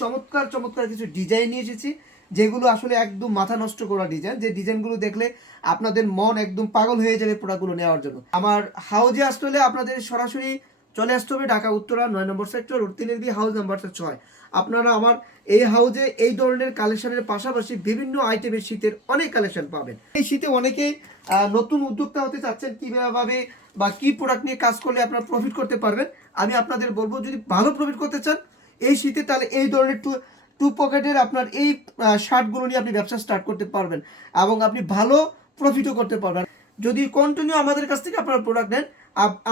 চমৎকার চমৎকার কিছু ডিজাইন নিয়ে এসেছি, যেগুলো আসলে একদম মাথা নষ্ট করা ডিজাইন, যে ডিজাইনগুলো দেখলে আপনাদের মন একদম পাগল হয়ে যাবে প্রোডাক্টগুলো নেওয়ার জন্য। আমার হাউজে আসতে হলে আপনাদের সরাসরি চলে আসতে হবে ঢাকা উত্তরা 9 নম্বর সেক্টর, রোড 3 হাউস নাম্বার 6। আপনারা আমার এই হাউজে এই ধরনের কালেকশনের পাশাপাশি বিভিন্ন আইটেমের শীতের অনেক কালেকশন পাবেন। এই শীতে অনেকেই নতুন উদ্যোক্তা হতে চাচ্ছেন, কীভাবে বা কি প্রোডাক্ট নিয়ে কাজ করলে আপনারা প্রফিট করতে পারবেন। আমি আপনাদের বলবো, যদি ভালো প্রফিট করতে চান এই শীতে, তাহলে এই ধরনের টু পকেটের আপনার এই শার্টগুলো নিয়ে আপনি ব্যবসা স্টার্ট করতে পারবেন এবং আপনি ভালো প্রফিটও করতে পারবেন। যদি কন্টিনিউ আমাদের কাছ থেকে আপনারা প্রোডাক্ট নেন,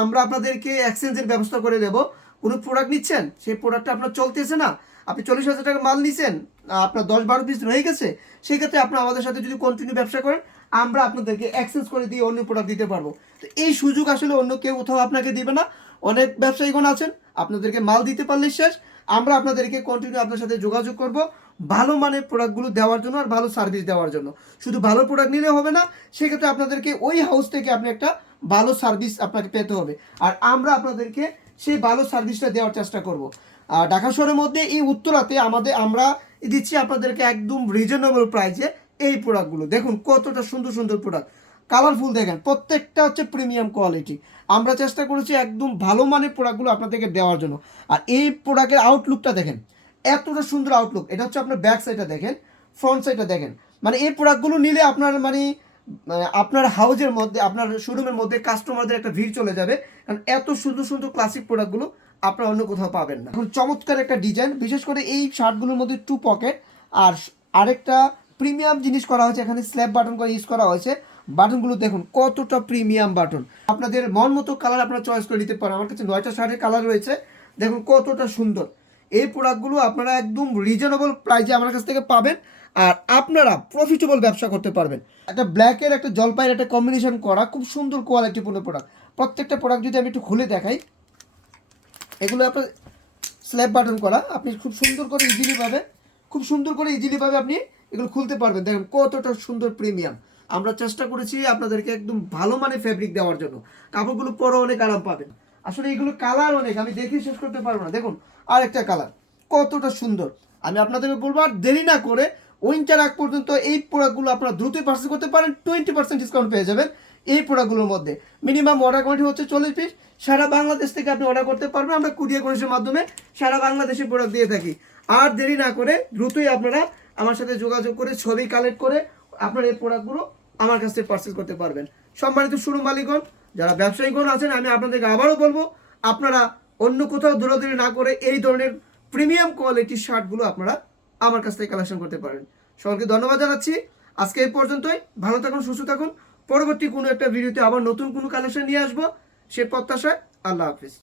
আমরা আপনাদেরকে এক্সচেঞ্জের ব্যবস্থা করে দেবো। কোনো প্রোডাক্ট নিচ্ছেন, সেই প্রোডাক্টটা আপনার চলতেছে না, আপনি 40,000 টাকা মাল নিচ্ছেন, আপনার 10-12 পিস রয়ে গেছে, সেক্ষেত্রে আপনি আমাদের সাথে যদি কন্টিনিউ ব্যবসা করেন, আমরা আপনাদেরকে এক্সচেঞ্জ করে দিয়ে অন্য প্রোডাক্ট দিতে পারবো। তো এই সুযোগ আসলে অন্য কেউ কোথাও আপনাকে দিবে না। অনেক ব্যবসায়ীগণ আছেন, আপনাদেরকে মাল দিতে পারলে শেষ, আমরা আপনাদেরকে কন্টিনিউ আপনার সাথে যোগাযোগ করব ভালো মানের প্রোডাক্টগুলো দেওয়ার জন্য আর ভালো সার্ভিস দেওয়ার জন্য। শুধু ভালো প্রোডাক্ট নিলে হবে না, সেক্ষেত্রে আপনাদেরকে ওই হাউস থেকে আপনি একটা ভালো সার্ভিস আপনাকে পেতে হবে, আর আমরা আপনাদেরকে সেই ভালো সার্ভিসটা দেওয়ার চেষ্টা করব। ঢাকা শহরের মধ্যে এই উত্তরাতে আমরা দিচ্ছি আপনাদেরকে একদম রিজনেবল প্রাইসে এই প্রোডাক্টগুলো। দেখুন কতটা সুন্দর সুন্দর প্রোডাক্ট, কালারফুল দেখেন, প্রত্যেকটা হচ্ছে প্রিমিয়াম কোয়ালিটি। আমরা চেষ্টা করেছি একদম ভালো মানের প্রোডাক্টগুলো আপনাদেরকে দেওয়ার জন্য। আর এই প্রোডাক্টের আউটলুকটা দেখেন, এতটা সুন্দর আউটলুক। এটা হচ্ছে আপনার ব্যাক সাইডটা দেখেন, ফ্রন্ট সাইডটা দেখেন। মানে এই প্রোডাক্টগুলো নিলে আপনার আপনার হাউজের মধ্যে, আপনার শোরুমের মধ্যে কাস্টমারদের একটা ভিড় চলে যাবে, কারণ এত সুন্দর সুন্দর ক্লাসিক প্রোডাক্টগুলো আপনারা অন্য কোথাও পাবেন না। এখন চমৎকার একটা ডিজাইন, বিশেষ করে এই শার্টগুলোর মধ্যে 2 পকেট আর আরেকটা প্রিমিয়াম জিনিস করা হয়েছে, এখানে স্ল্যাব বাটন করে ইউজ করা হয়েছে। বাটনগুলো দেখুন কতটা প্রিমিয়াম বাটন, আপনাদের মন মতো কালার আপনারা চয়েস করে নিতে পারেন। আমার কাছে 9টা শার্টের কালার রয়েছে, দেখুন কতটা সুন্দর। এই প্রোডাক্টগুলো আপনারা একদম রিজনেবল প্রাইসে আমার কাছ থেকে পাবেন, আর আপনারা প্রফিটেবল ব্যবসা করতে পারবেন। একটা ব্ল্যাকের একটা জলপাইয়ের একটা কম্বিনেশন করা খুব সুন্দর কোয়ালিটিপূর্ণ প্রোডাক্ট। প্রত্যেকটা প্রোডাক্ট যদি আমি একটু খুলে দেখাই, এগুলো আপনার স্ল্যাব বাটন করা, আপনি খুব সুন্দর করে ইজিলিভাবে আপনি এগুলো খুলতে পারবেন। দেখুন কতটা সুন্দর প্রিমিয়াম। আমরা চেষ্টা করেছি আপনাদেরকে একদম ভালো মানের ফেব্রিক দেওয়ার জন্য, কাপড়গুলো পরে অনেক আরাম পাবেন। আসলে এগুলো কালার অনেক, আমি দেখে শেষ করতে পারবো না। দেখুন আরেকটা কালার কতটা সুন্দর। আমি আপনাদেরকে বলবো আর দেরি না করে উইন্টার আগ পর্যন্ত এই প্রোডাক্টগুলো আপনারা দ্রুতই পারচেজ করতে পারেন। 20% ডিসকাউন্ট পেয়ে যাবেন এই প্রোডাক্টগুলোর মধ্যে। মিনিমাম অর্ডার কোয়ান্টিটি হচ্ছে 40 পিস। সারা বাংলাদেশ থেকে আপনি অর্ডার করতে পারবেন, আমরা কুরিয়ার কন্ডিশনের মাধ্যমে সারা বাংলাদেশে প্রোডাক্ট দিয়ে থাকি। আর দেরি না করে দ্রুতই আপনারা আমার সাথে যোগাযোগ করে ছবি কালেক্ট করে আপনারা এই প্রোডাক্টগুলো আমার কাছ থেকে পারচেজ করতে পারবেন। সম্মানিত শোরুম মালিকগণ, যারা ব্যবসায়ীগণ আছেন, আমি আপনাদেরকে আবারও বলবো, আপনারা অন্য কোথাও দৌড়াদৌড়ি না করে এই ধরনের প্রিমিয়াম কোয়ালিটির শার্টগুলো আপনারা আমার কাছ থেকে কালেকশন করতে পারেন। সকলকে ধন্যবাদ জানাচ্ছি। আজকে এই পর্যন্তই। ভালো থাকুন, সুস্থ থাকুন। পরবর্তী কোনো একটা ভিডিওতে আবার নতুন কোনো কালেকশন নিয়ে আসবো, সে প্রত্যাশায়। আল্লাহ হাফিজ।